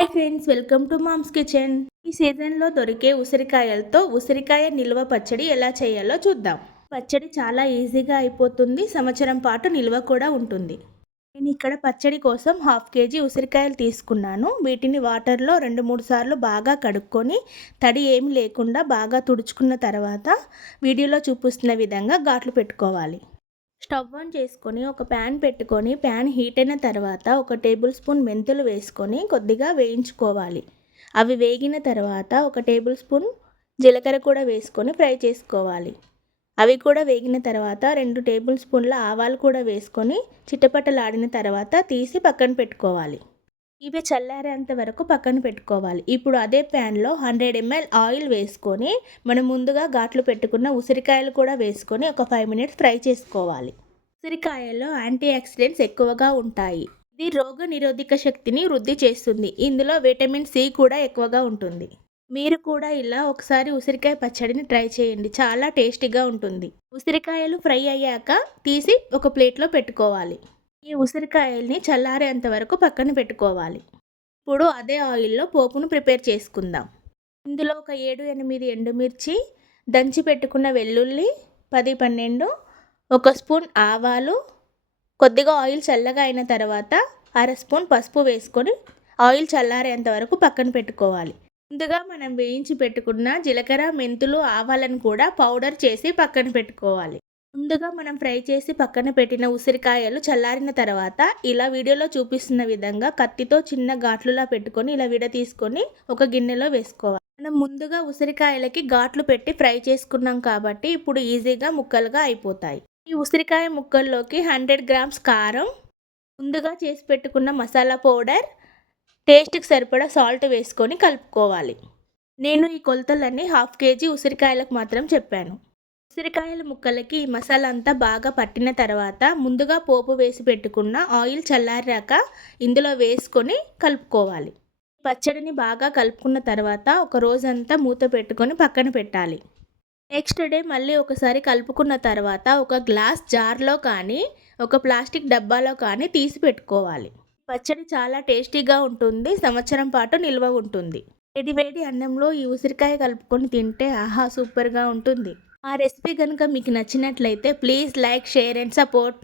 Hi friends, welcome to mom's kitchen. ఈ సీజన్లో దొరికే ఉసిరికాయలతో ఉసిరికాయ నిల్వ పచ్చడి ఎలా చేయాలో చూద్దాం. పచ్చడి చాలా ఈజీగా అయిపోతుంది, సంవత్సరం పాటు నిల్వ కూడా ఉంటుంది. నేను ఇక్కడ పచ్చడి కోసం 1/2 కేజీ ఉసిరికాయలు తీసుకున్నాను. వీటిని వాటర్లో 2-3 సార్లు బాగా కడుక్కొని తడి ఏమి లేకుండా బాగా తుడుచుకున్న తర్వాత వీడియోలో చూపిస్తున్న విధంగా ఘాట్లు పెట్టుకోవాలి. స్టవ్ ఆన్ చేసుకొని ఒక ప్యాన్ పెట్టుకొని ప్యాన్ హీట్ అయిన తర్వాత 1 టేబుల్ స్పూన్ మెంతులు వేసుకొని కొద్దిగా వేయించుకోవాలి. అవి వేగిన తర్వాత 1 టేబుల్ స్పూన్ జీలకర్ర కూడా వేసుకొని ఫ్రై చేసుకోవాలి. అవి కూడా వేగిన తర్వాత 2 టేబుల్ స్పూన్ల ఆవాలు కూడా వేసుకొని చిటపటలాడిన తర్వాత తీసి పక్కన పెట్టుకోవాలి. ఇవి చల్లారేంత వరకు పక్కన పెట్టుకోవాలి. ఇప్పుడు అదే ప్యాన్లో 100 ml ఆయిల్ వేసుకొని మనం ముందుగా ఘాట్లు పెట్టుకున్న ఉసిరికాయలు కూడా వేసుకొని ఒక 5 మినిట్స్ ఫ్రై చేసుకోవాలి. ఉసిరికాయల్లో యాంటీ ఆక్సిడెంట్స్ ఎక్కువగా ఉంటాయి. ఇది రోగ నిరోధక శక్తిని వృద్ధి చేస్తుంది. ఇందులో విటమిన్ సి కూడా ఎక్కువగా ఉంటుంది. మీరు కూడా ఇలా ఒకసారి ఉసిరికాయ పచ్చడిని ట్రై చేయండి, చాలా టేస్టీగా ఉంటుంది. ఉసిరికాయలు ఫ్రై అయ్యాక తీసి ఒక ప్లేట్లో పెట్టుకోవాలి. ఈ ఉసిరికాయల్ని చల్లారేంత వరకు పక్కన పెట్టుకోవాలి. ఇప్పుడు అదే ఆయిల్లో పోపును ప్రిపేర్ చేసుకుందాం. ఇందులో ఒక 7-8 ఎండుమిర్చి, దంచి పెట్టుకున్న వెల్లుల్లి 10-12, 1 స్పూన్ ఆవాలు, కొద్దిగా ఆయిల్ చల్లగా అయిన తర్వాత 1/2 స్పూన్ పసుపు వేసుకొని ఆయిల్ చల్లారేంత వరకు పక్కన పెట్టుకోవాలి. ముందుగా మనం వేయించి పెట్టుకున్న జీలకర్ర, మెంతులు, ఆవాలను కూడా పౌడర్ చేసి పక్కన పెట్టుకోవాలి. ముందుగా మనం ఫ్రై చేసి పక్కన పెట్టిన ఉసిరికాయలు చల్లారిన తర్వాత ఇలా వీడియోలో చూపిస్తున్న విధంగా కత్తితో చిన్న ఘాట్లులా పెట్టుకొని ఇలా తీసుకొని ఒక గిన్నెలో వేసుకోవాలి. మనం ముందుగా ఉసిరికాయలకి ఘాట్లు పెట్టి ఫ్రై చేసుకున్నాం కాబట్టి ఇప్పుడు ఈజీగా ముక్కలుగా అయిపోతాయి. ఈ ఉసిరికాయ ముక్కల్లోకి 100 గ్రామ్స్ కారం, ముందుగా చేసి పెట్టుకున్న మసాలా పౌడర్, టేస్ట్కి సరిపడా సాల్ట్ వేసుకొని కలుపుకోవాలి. నేను ఈ కొలతలన్నీ 1/2 కేజీ ఉసిరికాయలకు మాత్రం చెప్పాను. ఉసిరికాయల ముక్కలకి ఈ మసాలా అంతా బాగా పట్టిన తర్వాత ముందుగా పోపు వేసి పెట్టుకున్న ఆయిల్ చల్లారాక ఇందులో వేసుకొని కలుపుకోవాలి. పచ్చడిని బాగా కలుపుకున్న తర్వాత ఒక రోజంతా మూత పెట్టుకొని పక్కన పెట్టాలి. నెక్స్ట్ డే మళ్ళీ ఒకసారి కలుపుకున్న తర్వాత ఒక గ్లాస్ జార్లో కానీ ఒక ప్లాస్టిక్ డబ్బాలో కానీ తీసి పెట్టుకోవాలి. పచ్చడి చాలా టేస్టీగా ఉంటుంది, సంవత్సరం పాటు నిల్వ ఉంటుంది. వేడి అన్నంలో ఈ ఉసిరికాయ కలుపుకొని తింటే ఆహా, సూపర్గా ఉంటుంది. ఆ రెసిపీ కనుక మీకు నచ్చినట్లయితే please like, share and support.